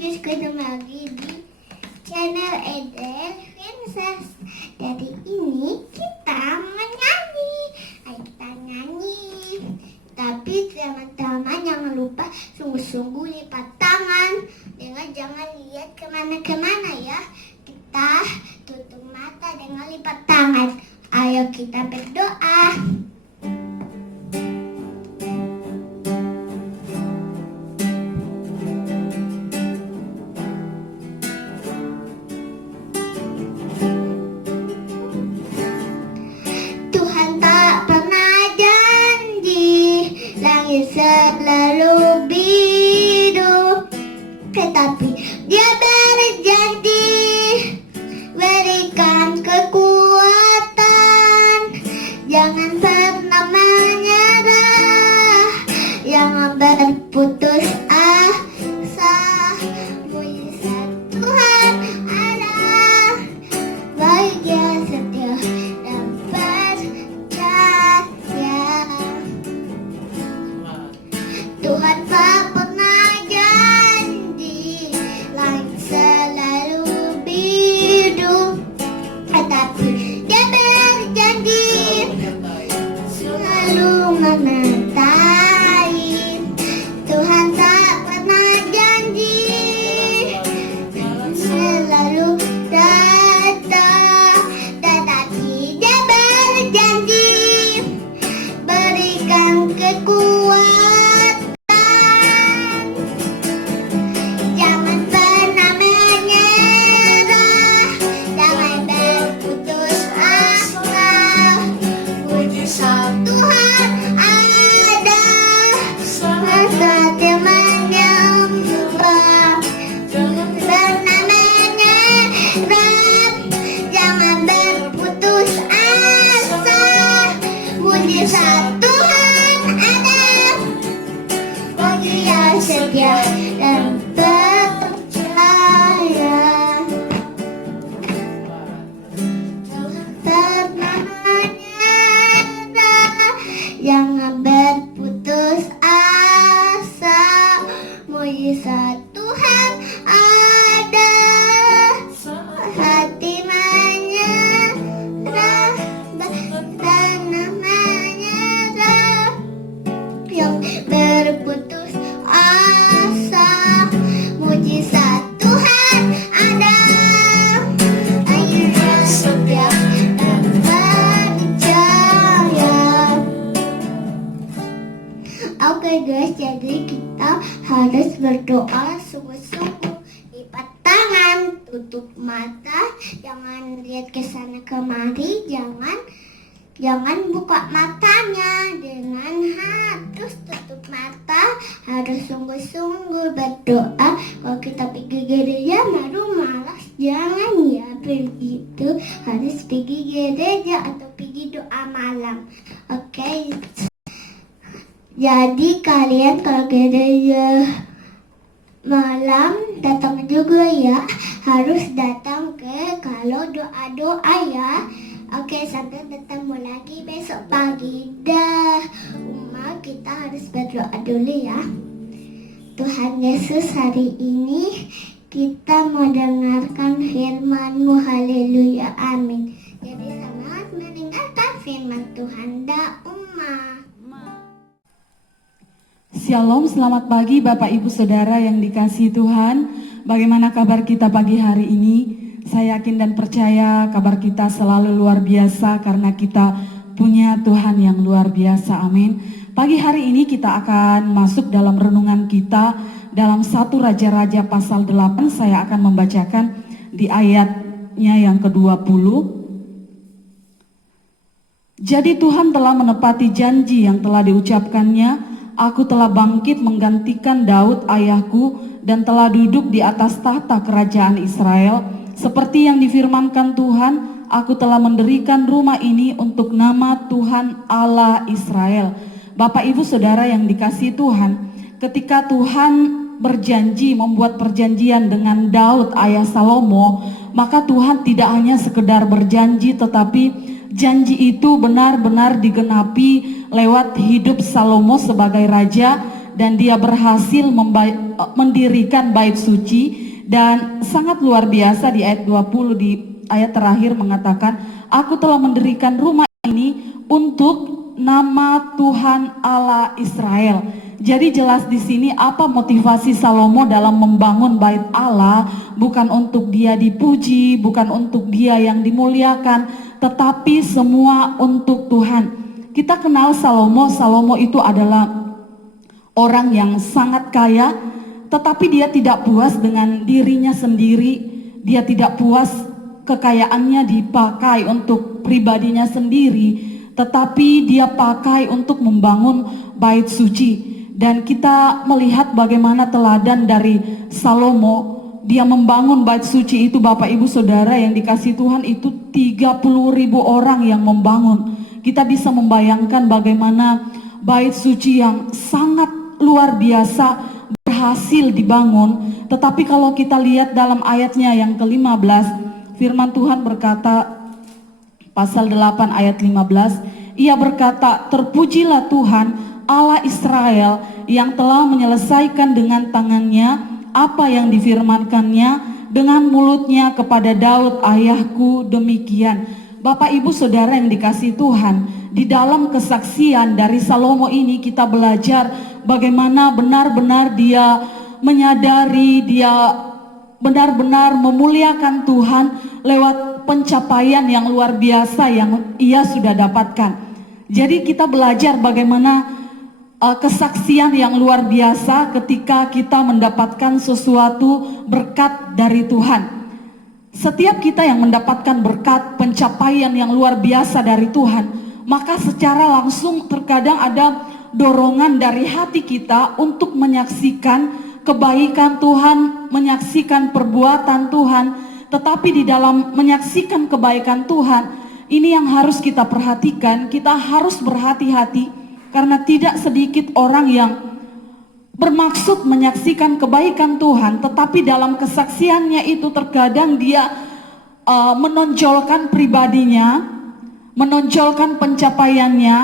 ketemu lagi di channel Eden Princess. Dari ini kita menyanyi. Ayo kita nyanyi. Tapi teman-teman jangan lupa sungguh-sungguh lipat tangan. Jangan lihat kemana-kemana ya. Kita tutup mata dengan lipat tangan. Ayo kita berdoa. Selalu biru, tetapi Dia berjanji berikan kekuatan. Jangan pernah menyerah, jangan berputus asa. Mujizat Tuhan ada bagi Dia setia dan percaya. Tuhan tak pernah janji langit selalu biru, tetapi Dia berjanji selalu menyertai. Tuhan tak pernah janji selalu datang, tetapi Dia berjanji berikan kekuatan. Setia dan percaya. Tuhan menyerah, jangan berputus asa. Mujizat Tuhan ada, hati menyerah dan menyerah. Yang berputus asa, mujizat Tuhan ada. Ayo setia dan percaya. Oke guys, jadi kita harus berdoa sungguh-sungguh. Lipat tangan, tutup mata, jangan lihat ke sana kemari, jangan buka matanya dengan harus tutup mata, harus sungguh-sungguh berdoa. Kalau kita pergi gereja baru malas, jangan ya begitu. Harus pergi gereja atau pergi doa malam. Oke. Jadi kalian kalau gereja malam datang juga ya. Harus datang kalau doa-doa ya. Oke, sampai ketemu lagi besok pagi dah. Kita harus berdoa dulu ya. Tuhan Yesus, hari ini kita mau dengarkan firman-Mu. Haleluya, amin. Jadi selamat mendengarkan firman Tuhan. Shalom, selamat pagi Bapak Ibu Saudara yang dikasihi Tuhan. Bagaimana kabar kita pagi hari ini? Saya yakin dan percaya kabar kita selalu luar biasa karena kita punya Tuhan yang luar biasa. Amin. Pagi hari ini kita akan masuk dalam renungan kita dalam 1 Raja-Raja pasal 8. Saya akan membacakan di ayatnya yang ke-20. Jadi Tuhan telah menepati janji yang telah diucapkannya. Aku telah bangkit menggantikan Daud ayahku dan telah duduk di atas tahta kerajaan Israel. Seperti yang difirmankan Tuhan, aku telah mendirikan rumah ini untuk nama Tuhan Allah Israel. Bapak Ibu Saudara yang dikasihi Tuhan, ketika Tuhan berjanji membuat perjanjian dengan Daud ayah Salomo, maka Tuhan tidak hanya sekedar berjanji, tetapi janji itu benar-benar digenapi lewat hidup Salomo sebagai raja dan dia berhasil mendirikan bait suci. Dan sangat luar biasa di ayat 20, di ayat terakhir mengatakan, aku telah mendirikan rumah ini untuk nama Tuhan Allah Israel. Jadi jelas di sini apa motivasi Salomo dalam membangun bait Allah, bukan untuk dia dipuji, bukan untuk dia yang dimuliakan, tetapi semua untuk Tuhan. Kita kenal Salomo, Salomo itu adalah orang yang sangat kaya, tetapi dia tidak puas dengan dirinya sendiri, dia tidak puas kekayaannya dipakai untuk pribadinya sendiri, tetapi dia pakai untuk membangun bait suci. Dan kita melihat bagaimana teladan dari Salomo. Dia membangun bait suci itu, Bapak Ibu Saudara yang dikasihi Tuhan, itu 30.000 orang yang membangun. Kita bisa membayangkan bagaimana bait suci yang sangat luar biasa berhasil dibangun. Tetapi kalau kita lihat dalam ayatnya yang ke-15, firman Tuhan berkata, pasal 8 ayat 15, ia berkata, terpujilah Tuhan Allah Israel yang telah menyelesaikan dengan tangannya apa yang difirmankannya dengan mulutnya kepada Daud ayahku demikian. Bapak Ibu Saudara yang dikasihi Tuhan, di dalam kesaksian dari Salomo ini kita belajar bagaimana benar-benar dia menyadari, dia benar-benar memuliakan Tuhan lewat pencapaian yang luar biasa yang ia sudah dapatkan. Jadi kita belajar bagaimana kesaksian yang luar biasa ketika kita mendapatkan sesuatu berkat dari Tuhan. Setiap kita yang mendapatkan berkat pencapaian yang luar biasa dari Tuhan, maka secara langsung terkadang ada dorongan dari hati kita untuk menyaksikan kebaikan Tuhan, menyaksikan perbuatan Tuhan. Tetapi di dalam menyaksikan kebaikan Tuhan, ini yang harus kita perhatikan, kita harus berhati-hati. Karena tidak sedikit orang yang bermaksud menyaksikan kebaikan Tuhan, tetapi dalam kesaksiannya itu terkadang dia menonjolkan pribadinya, menonjolkan pencapaiannya,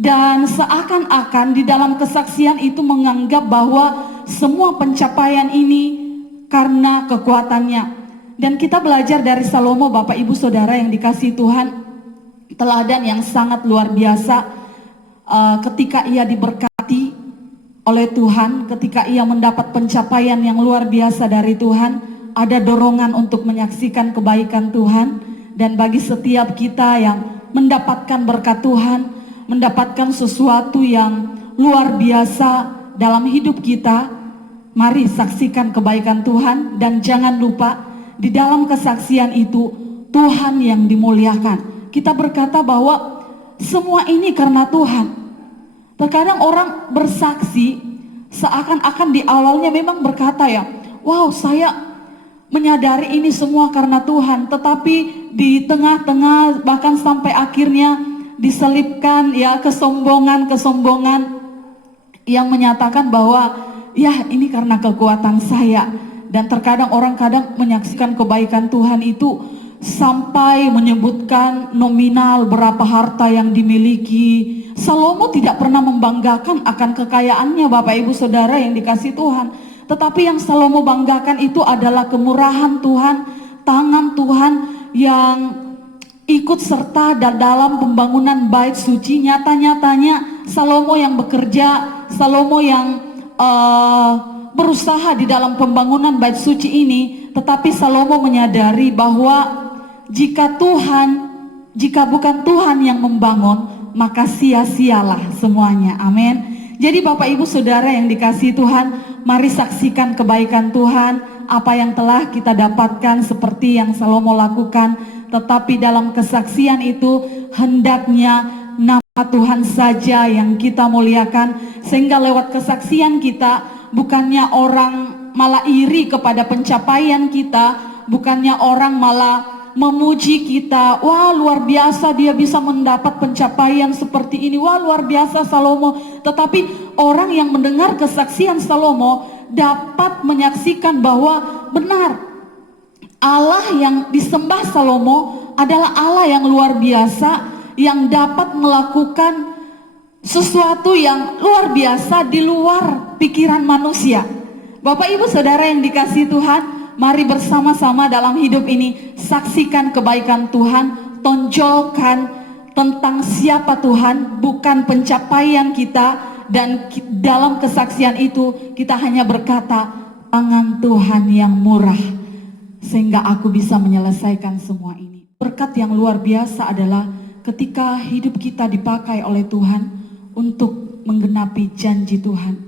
dan seakan-akan di dalam kesaksian itu menganggap bahwa semua pencapaian ini karena kekuatannya. Dan kita belajar dari Salomo, Bapak Ibu Saudara yang dikasihi Tuhan, teladan yang sangat luar biasa. Ketika ia diberkati oleh Tuhan, ketika ia mendapat pencapaian yang luar biasa dari Tuhan, ada dorongan untuk menyaksikan kebaikan Tuhan. Dan bagi setiap kita yang mendapatkan berkat Tuhan, mendapatkan sesuatu yang luar biasa dalam hidup kita, mari saksikan kebaikan Tuhan. Dan jangan lupa di dalam kesaksian itu Tuhan yang dimuliakan. Kita berkata bahwa semua ini karena Tuhan. Terkadang orang bersaksi seakan-akan di awalnya memang berkata ya, wow, saya menyadari ini semua karena Tuhan. Tetapi di tengah-tengah bahkan sampai akhirnya diselipkan ya kesombongan yang menyatakan bahwa ya ini karena kekuatan saya. Dan terkadang orang kadang menyaksikan kebaikan Tuhan itu sampai menyebutkan nominal berapa harta yang dimiliki. Salomo tidak pernah membanggakan akan kekayaannya, Bapak Ibu Saudara yang dikasihi Tuhan. Tetapi yang Salomo banggakan itu adalah kemurahan Tuhan, tangan Tuhan yang ikut serta dalam pembangunan bait suci. Nyata-nyatanya Salomo yang bekerja, Salomo yang berusaha di dalam pembangunan bait suci ini. Tetapi Salomo menyadari bahwa jika bukan Tuhan yang membangun, maka sia-sialah semuanya. Amin. Jadi Bapak Ibu Saudara yang dikasihi Tuhan, mari saksikan kebaikan Tuhan, apa yang telah kita dapatkan seperti yang Salomo lakukan. Tetapi dalam kesaksian itu hendaknya nama Tuhan saja yang kita muliakan, sehingga lewat kesaksian kita bukannya orang malah iri kepada pencapaian kita, bukannya orang malah memuji kita, wah luar biasa dia bisa mendapat pencapaian seperti ini, wah luar biasa Salomo. Tetapi orang yang mendengar kesaksian Salomo dapat menyaksikan bahwa benar Allah yang disembah Salomo adalah Allah yang luar biasa, yang dapat melakukan sesuatu yang luar biasa di luar pikiran manusia. Bapak Ibu Saudara yang dikasihi Tuhan, mari bersama-sama dalam hidup ini saksikan kebaikan Tuhan, tonjolkan tentang siapa Tuhan, bukan pencapaian kita. Dan dalam kesaksian itu kita hanya berkata, tangan Tuhan yang murah sehingga aku bisa menyelesaikan semua ini. Berkat yang luar biasa adalah ketika hidup kita dipakai oleh Tuhan untuk menggenapi janji Tuhan.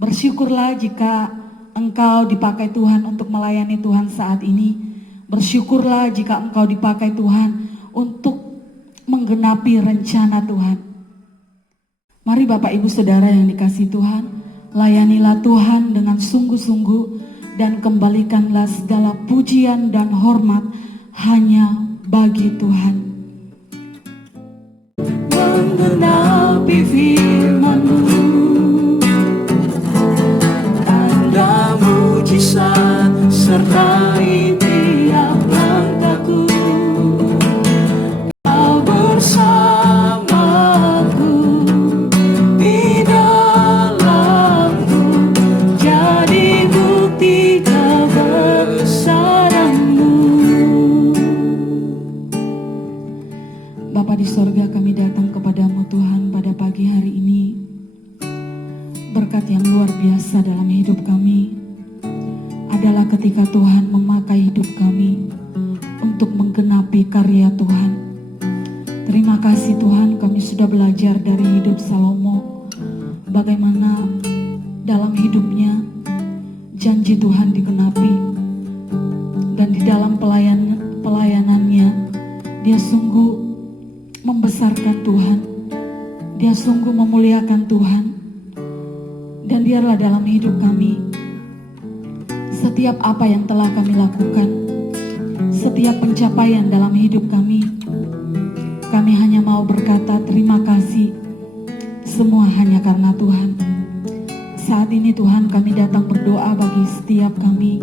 Bersyukurlah jika engkau dipakai Tuhan untuk melayani Tuhan saat ini. Bersyukurlah jika engkau dipakai Tuhan untuk menggenapi rencana Tuhan. Mari Bapak Ibu Saudara yang dikasihi Tuhan, layanilah Tuhan dengan sungguh-sungguh dan kembalikanlah segala pujian dan hormat hanya bagi Tuhan. Menggenapi firman-Mu, tanda mujizat sertai tiap langkahku. Kau bersamaku di dalamku, jadi bukti kebesaran-Mu. Bapa di sorga, kami datang kepadamu Tuhan pada pagi hari ini. Berkat yang luar biasa dalam hidup kami adalah ketika Tuhan memakai hidup kami untuk menggenapi karya Tuhan. Terima kasih Tuhan, kami sudah belajar dari hidup Salomo, bagaimana dalam hidupnya janji Tuhan digenapi. Dan di dalam pelayanannya dia sungguh membesarkan Tuhan, dia sungguh memuliakan Tuhan. Dan biarlah dalam hidup kami, setiap apa yang telah kami lakukan, setiap pencapaian dalam hidup kami hanya mau berkata terima kasih, semua hanya karena Tuhan. Saat ini Tuhan, kami datang berdoa bagi setiap kami,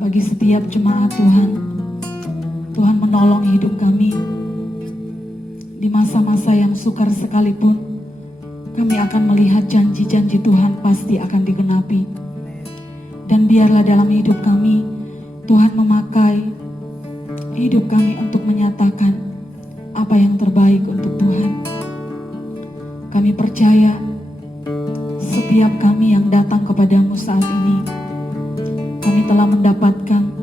bagi setiap jemaat Tuhan. Tuhan menolong hidup kami. Di masa-masa yang sukar sekalipun, kami akan melihat janji-janji Tuhan pasti akan digenapi. Dan biarlah dalam hidup kami, Tuhan memakai hidup kami untuk menyatakan apa yang terbaik untuk Tuhan. Kami percaya setiap kami yang datang kepadamu saat ini, kami telah mendapatkan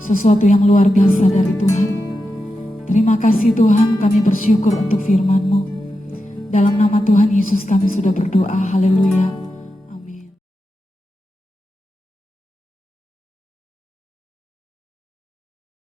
sesuatu yang luar biasa dari Tuhan. Terima kasih Tuhan, kami bersyukur untuk firman-Mu. Dalam nama Tuhan Yesus kami sudah berdoa, haleluya.